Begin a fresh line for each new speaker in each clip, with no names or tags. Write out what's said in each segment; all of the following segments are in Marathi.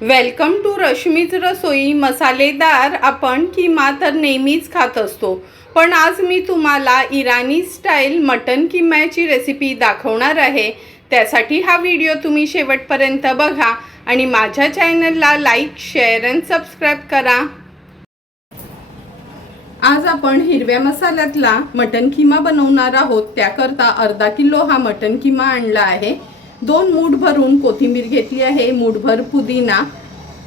वेलकम टू रश्मीच रसोई मसालेदार आपण किमा तर नेहमीच खात असतो. पण आज मी तुम्हाला इराणी स्टाईल मटन किम्याची रेसिपी दाखवणार आहे. त्यासाठी हा व्हिडिओ तुम्ही शेवटपर्यंत बघा आणि माझ्या चॅनलला लाईक शेअर अँड सबस्क्राईब करा. आज आपण हिरव्या मसाल्यातला मटन किमा बनवणार आहोत. त्याकरता अर्धा किलो हा मटन किमा आणला आहे. दोन मूठ भरून कोथिंबीर घेतली आहे. मूठभर पुदिना.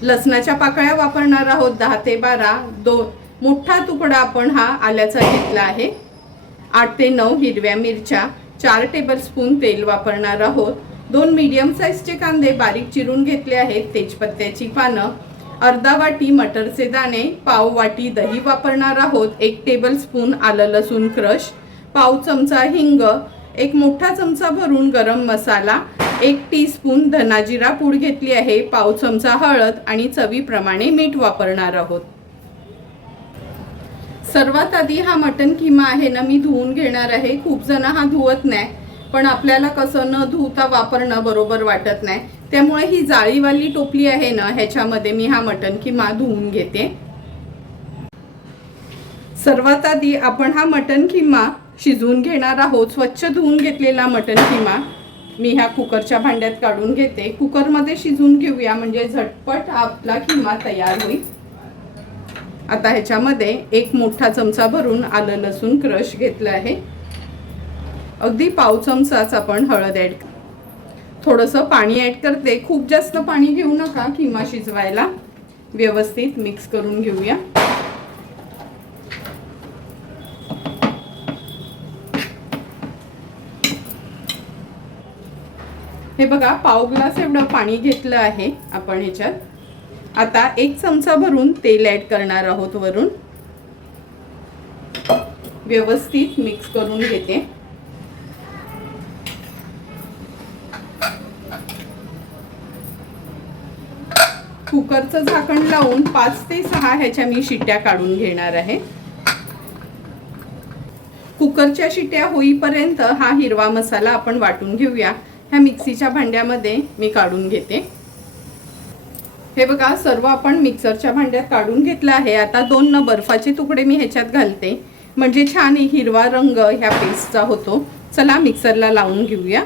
लसणाच्या पाकळ्या वापरणार आहोत. दहा ते बारा. दोन मोठा तुकडा आपण हा आल्याचा घेतला आहे. आठ ते नऊ हिरव्या मिरच्या. चार टेबलस्पून तेल वापरणार आहोत. दोन मीडियम साईजचे कांदे बारीक चिरून घेतले आहेत. तेजपत्त्याची पानं. अर्धा वाटी मटरचे दाणे. पाव वाटी दही वापरणार आहोत. एक टेबलस्पून आलं लसूण क्रश. पाव चमचा हिंग. एक मोठा चमचा भरून गरम मसाला. एक टीस्पून धनाजिरा पूड घेतली आहे. पाव चमचा हळद आणि चवीप्रमाणे मीठ वापरणार आहोत. सर्वात आधी हा मटन किमा आहे ना मी धुवून घेणार आहे. खूप जण हा धुवत नाही पण आपल्याला कसं न धुता वापरणं बरोबर वाटत नाही. त्यामुळे ही जाळीवाली टोपली आहे ना ह्याच्यामध्ये मी हा मटन किमा धुवून घेते. सर्वात आधी आपण हा मटन किमा शिजवून घेणार आहोत. स्वच्छ धुवून घेतलेला मटन किमा मी ह्या कुकरच्या भांड्यात काढून घेते. कुकरमध्ये शिजवून घेऊया म्हणजे झटपट आपला किमा तयार होईल. आता ह्याच्यामध्ये एक मोठा चमचा भरून आलं लसूण क्रश घेतलं आहे. अगदी पाव चमचाच आपण हळद ॲड थोडंसं पाणी ॲड करते. खूप जास्त पाणी घेऊ नका किमा शिजवायला. व्यवस्थित मिक्स करून घेऊया. हे बघा पाव ग्लास एवढं पाणी घेतलं आहे आपण ह्याच्यात. आता एक चमचा भरून तेल ॲड करणार आहोत वरून. व्यवस्थित मिक्स करून घेते. कुकरचं झाकण लावून पाच ते सहा ह्याच्या मी शिट्ट्या काढून घेणार आहे. कुकरच्या शिट्या होईपर्यंत हा हिरवा मसाला आपण वाटून घेऊया. मिक्सीच्या भांड्यामध्ये मी काढून घेते. हे बघा सर्व आपण मिक्सरच्या भांड्यात काढून घेतलं आहे. आता दोन न बर्फाचे तुकडे मी ह्याच्यात घालते. म्हणजे छान हिरवा रंग ह्या पेस्टचा होतो. चला मिक्सरला लावून घेऊया.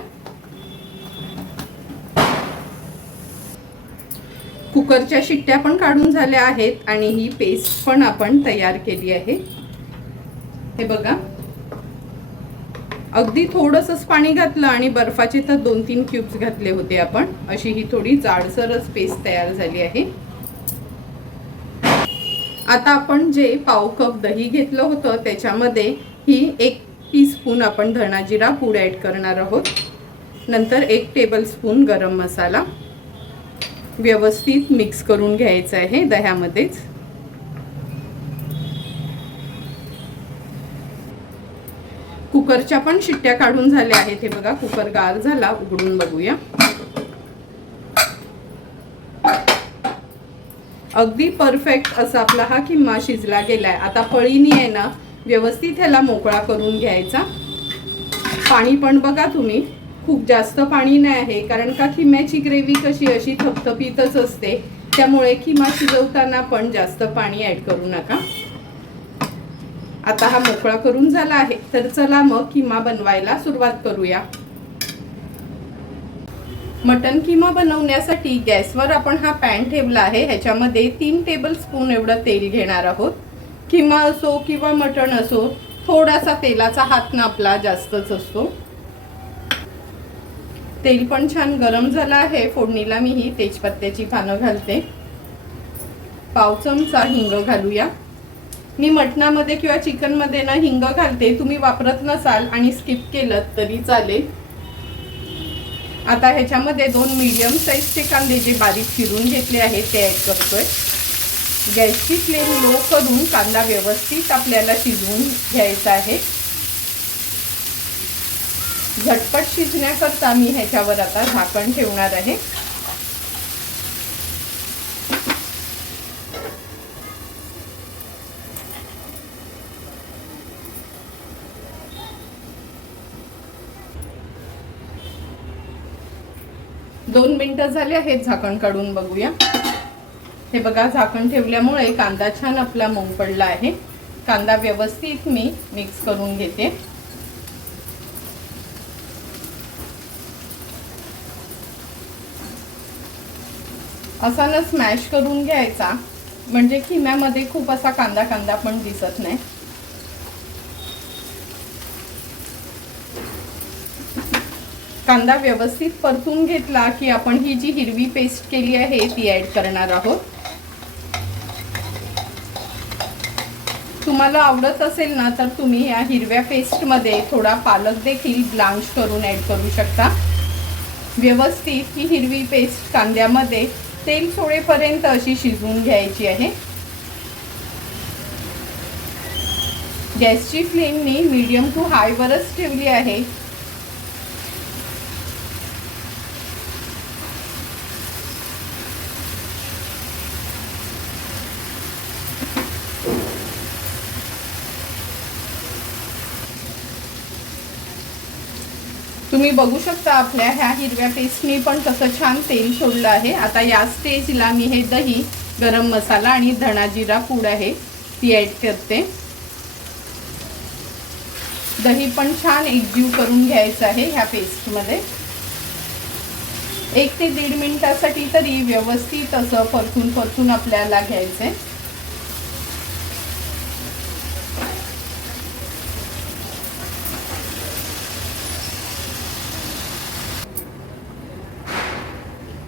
कुकरच्या शिट्ट्या पण काढून झाल्या आहेत आणि ही पेस्ट पण आपण तयार केली आहे. हे बघा. अगदी थोडंसंच पाणी घातलं आणि बर्फाचे तर दोन तीन क्यूब्स घातले होते आपण. अशी ही थोडी जाडसरच पेस्ट तयार झाली आहे. आता आपण जे पाव कप दही घेतलं होतं त्याच्यामध्ये ही एक टीस्पून आपण धणाजिरा पूड ॲड करणार आहोत. नंतर एक टेबलस्पून गरम मसाला. व्यवस्थित मिक्स करून घ्यायचं आहे दह्यामध्येच. कुकरच्या पण शिट्ट्या काढून झाल्या आहेत. हे बघा कुकर गार झाला उघडून बघूया. अगदी परफेक्ट असा आपला हा किम्मा शिजला गेलाय. आता पळीनी आहे ना व्यवस्थित ह्याला मोकळा करून घ्यायचा. पाणी पण बघा तुम्ही खूप जास्त पाणी नाही आहे कारण का किम्याची ग्रेव्ही कशी अशी थपथपीतच असते त्यामुळे किमा शिजवताना पण जास्त पाणी ॲड करू नका. आता हा मोकळा करून झाला आहे. तर चला मग किमा बनवायला सुरुवात करूया. मटन किमा बनवण्यासाठी गॅसवर आपण हा पॅन ठेवला आहे. ह्याच्यामध्ये तीन टेबल स्पून एवढं तेल घेणार आहोत. किमा असो किंवा मटण असो थोडासा तेलाचा हात ना आपला जास्तच असतो. तेल पण छान गरम झालं आहे. फोडणीला मी ही तेजपत्त्याची पानं घालते. पाव चमचा हिंग घालूया. मी मटणामध्ये किंवा चिकनमध्ये ना हिंग घालते. तुम्ही वापरत नसाल आणि स्किप केलं तरी चालेल. आता ह्याच्यामध्ये दोन मीडियम साईजचे कांदे जे बारीक चिरून घेतले आहेत ते ॲड करतोय. गॅसची फ्लेम लो करून कांदा व्यवस्थित आपल्याला शिजवून घ्यायचा आहे. झटपट शिजण्याकरता मी ह्याच्यावर आता झाकण ठेवणार आहे दोन मिनिटं झाले आहेत झाकण काढून बघूया. हे बघा झाकण ठेवल्यामुळे कांदा छान आपला मऊ पडला आहे. कांदा व्यवस्थित मी मिक्स करून घेते. असा न स्मॅश करून घ्यायचा म्हणजे खिम्यामध्ये खूप असा कांदा कांदा पण दिसत नाही. कांदा व्यवस्थित परतून घेतला की आपण ही जी हिरवी पेस्ट केली आहे ती ऍड करणार आहोत. तुम्हाला आवडत असेल ना तर तुम्ही या हिरव्या पेस्टमध्ये थोडा पालक देखील ब्लांच करून ऍड करू शकता. व्यवस्थित ही हिरवी पेस्ट कांद्यामध्ये तेल सोडेपर्यंत अशी शिजवून घ्यायची आहे. गॅसची फ्लेम मी मीडियम टू हायवरच ठेवली आहे. तुम्ही बघू शकता आपल्या ह्या हिरव्या पेस्टनी पण कसं छान तेल सोडलं आहे. आता या स्टेजला मी हे दही गरम मसाला आणि धणा जिरा पूड आहे ती ॲड करते. दही पण छान एकजीव करून घ्यायचं आहे ह्या पेस्टमध्ये एक ते दीड मिनिटासाठी तरी व्यवस्थित असं परतून परतून आपल्याला घ्यायचं आहे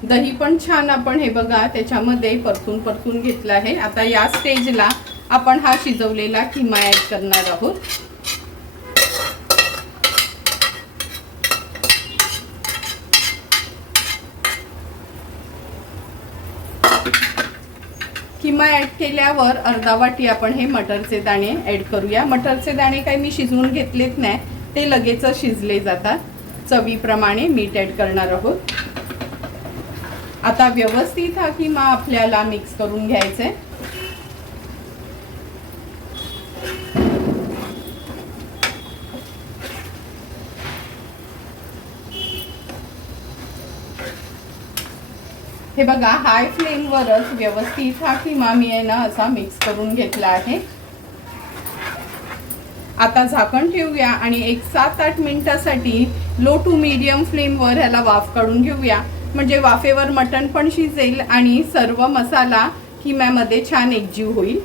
दही पण छान आपण हे बघा त्याच्यामध्ये परतून परतून घेतलं आहे. आता या स्टेजला आपण हा शिजवलेला किमा ॲड करणार आहोत. किमा ॲड केल्यावर अर्धा वाटी आपण हे मटरचे दाणे ॲड करूया. मटरचे दाणे काही मी शिजवून घेतलेत नाही ते लगेचच शिजले जातात. चवीप्रमाणे मीठ ॲड करणार आहोत. आता व्यवस्थित हा किमा आपल्याला मिक्स करून घ्यायचा. आहे हे बघा हाय फ्लेमवरच व्यवस्थित हा किमा मी आहे ना असा मिक्स करून घेतला आहे. आता झाकण ठेवूया आणि एक सात आठ मिनिटासाठी लो टू मीडियम फ्लेमवर ह्याला वाफ काढून घेऊया. म्हणजे वाफेवर मटण पण शिजेल आणि सर्व मसाला किम्यामध्ये छान एकजीव होईल.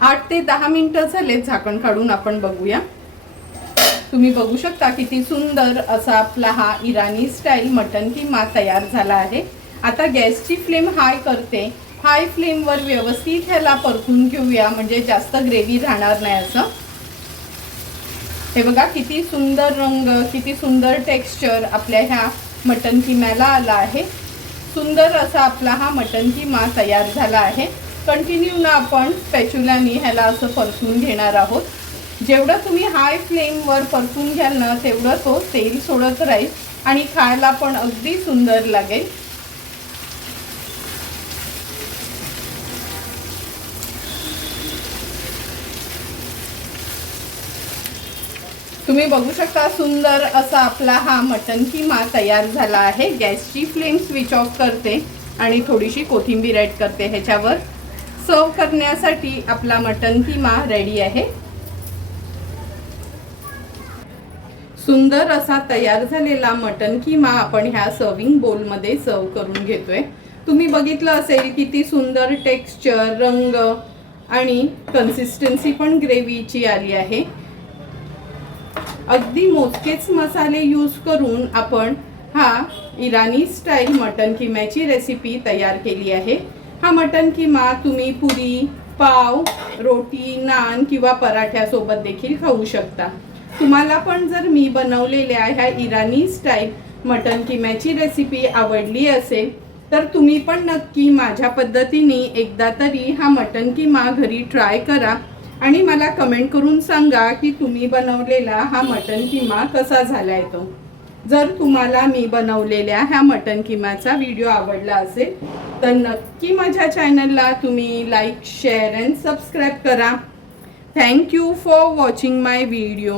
आठ ते दहा मिनटं झाले झाकण काढून आपण बघूया. तुम्ही बघू शकता किती सुंदर असा आपला हा इराणी स्टाईल मटन किमा तयार झाला आहे. आता गॅसची फ्लेम हाय करते. हाय फ्लेमवर व्यवस्थित ह्याला परतून घेऊया म्हणजे जास्त ग्रेव्ही राहणार नाही असं. हे बघा किती सुंदर रंग किती सुंदर टेक्स्चर आपल्या ह्या मटन किम्याला आला आहे. सुंदर असा आपला हा मटन किमा तयार झाला आहे. कंटिन्यू ना आपण स्पॅच्युलानी ह्याला असं परतून घेणार आहोत. जेवढं तुम्ही हाय फ्लेमवर परतून घ्याल ना तेवढं तो तेल सोडत राहील आणि खायला पण अगदी सुंदर लागेल. तुम्ही बघू शकता सुंदर असा आपला हा मटन किमा तयार झाला आहे. गॅसची फ्लेम स्विच ऑफ करते आणि थोडीशी कोथिंबीर ॲड करते ह्याच्यावर. सर्व करण्यासाठी आपला मटन किमा रेडी आहे. सुंदर असा तयार झालेला मटन किमा आपण ह्या सर्विंग बोलमध्ये सर्व करून घेतोय. तुम्ही बघितलं असेल किती सुंदर टेक्स्चर रंग आणि कन्सिस्टन्सी पण ग्रेव्हीची आली आहे. अगदी मोजकेच मसाले यूज करून आपण हा इराणी स्टाईल मटन किम्याची रेसिपी तयार केली आहे. हा मटन किमा तुम्ही पुरी पाव रोटी नान किंवा पराठ्यासोबत देखील खाऊ शकता. तुम्हाला पण जर मी बनवलेल्या ह्या इराणी स्टाईल मटन किम्याची रेसिपी आवडली असेल तर तुम्ही पण नक्की माझ्या पद्धतीने एकदा तरी हा मटन किमा घरी ट्राय करा. आणि मला कमेंट करून सांगा की तुम्ही बनवलेला हा मटन किमा कसा झालाय तो. जर तुम्हाला मी बनवलेल्या ह्या मटन किमाचा व्हिडिओ आवडला असेल तर नक्की माझ्या चॅनलला तुम्ही लाईक शेअर अँड सबस्क्राईब करा. Thank you for watching my video